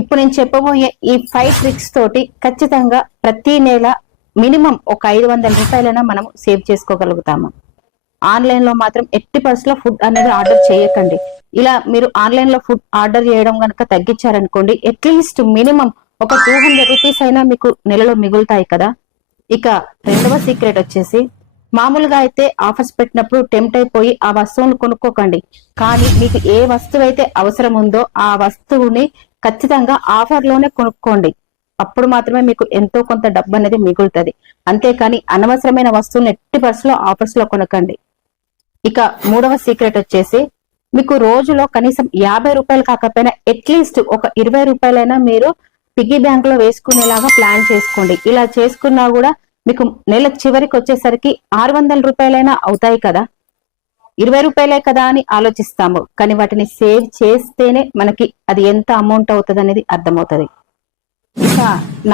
ఇప్పుడు నేను చెప్పబోయే ఈ 5 ట్రిక్స్ తోటి ఖచ్చితంగా ప్రతి నెల మినిమం ఒక 500 రూపాయలైనా మనం సేవ్ చేసుకోగలుగుతాము. ఆన్లైన్ లో మాత్రం ఎట్టి పరిస్థితుల్లో ఫుడ్ అనేది ఆర్డర్ చేయకండి. ఇలా మీరు ఆన్లైన్ లో ఫుడ్ ఆర్డర్ చేయడం కనుక తగ్గించారనుకోండి, అట్లీస్ట్ మినిమం ఒక 200 రూపీస్ అయినా మీకు నెలలో మిగులుతాయి కదా. ఇక రెండవ సీక్రెట్ వచ్చేసి, మామూలుగా అయితే ఆఫర్స్ పెట్టినప్పుడు టెంప్ట్ అయిపోయి ఆ వస్తువును కొనుక్కోకండి. కానీ మీకు ఏ వస్తువు అయితే అవసరం ఉందో ఆ వస్తువుని ఖచ్చితంగా ఆఫర్ లోనే కొనుక్కోండి. అప్పుడు మాత్రమే మీకు ఎంతో కొంత డబ్బు అనేది మిగులుతుంది. అంతేకాని అనవసరమైన వస్తువులను ఎట్టి పరిస్థితుల్లో ఆఫర్స్ లో కొనకండి. ఇక మూడవ సీక్రెట్ వచ్చేసి, మీకు రోజులో కనీసం 50 రూపాయలు కాకపోయినా అట్లీస్ట్ ఒక 20 రూపాయలైనా మీరు పిగ్గీ బ్యాంక్ లో వేసుకునేలాగా ప్లాన్ చేసుకోండి. ఇలా చేసుకున్నా కూడా మీకు నెల చివరికి వచ్చేసరికి 600 రూపాయలైనా అవుతాయి కదా. 20 రూపాయలే కదా అని ఆలోచిస్తాము, కానీ వాటిని సేవ్ చేస్తేనే మనకి అది ఎంత అమౌంట్ అవుతుంది అనేది అర్థమవుతుంది. ఇక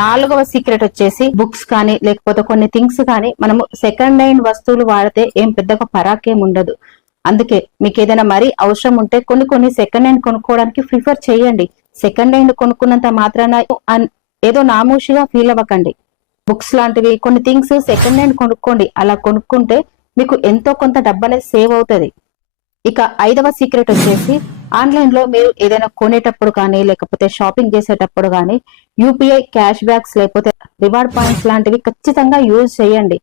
నాలుగవ సీక్రెట్ వచ్చేసి, బుక్స్ కానీ లేకపోతే కొన్ని థింగ్స్ కానీ మనము సెకండ్ హ్యాండ్ వస్తువులు వాడితే ఏం పెద్దగా పరాకేం ఉండదు. అందుకే మీకు ఏదైనా మరీ అవసరం ఉంటే కొన్ని సెకండ్ హ్యాండ్ కొనుక్కోవడానికి ప్రిఫర్ చేయండి. సెకండ్ హ్యాండ్ కొనుక్కున్నంత మాత్రాన ఏదో నామోషిగా ఫీల్ అవ్వకండి. బుక్స్ లాంటివి కొన్ని థింగ్స్ సెకండ్ హ్యాండ్ కొనుక్కోండి. అలా కొనుక్కుంటే మీకు ఎంతో కొంత డబ్బు అనేది సేవ్ అవుతుంది. ఇక ఐదవ సీక్రెట్ వచ్చేసి, ఆన్లైన్ లో మీరు ఏదైనా కొనేటప్పుడు కానీ లేకపోతే షాపింగ్ చేసేటప్పుడు కానీ యూపీఐ క్యాష్ బ్యాక్స్ లేకపోతే రివార్డ్ పాయింట్స్ లాంటివి ఖచ్చితంగా యూజ్ చేయండి.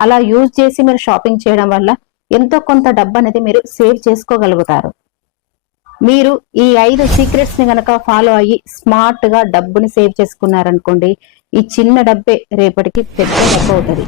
అలా యూజ్ చేసి మీరు షాపింగ్ చేయడం వల్ల ఎంతో కొంత డబ్బు అనేది మీరు సేవ్ చేసుకోగలుగుతారు. మీరు ఈ 5 సీక్రెట్స్ ని గనక ఫాలో అయ్యి స్మార్ట్ గా డబ్బుని సేవ్ చేసుకున్నారనుకోండి, ఈ చిన్న డబ్బే రేపటికి పెద్ద డబ్బు అవుతుంది.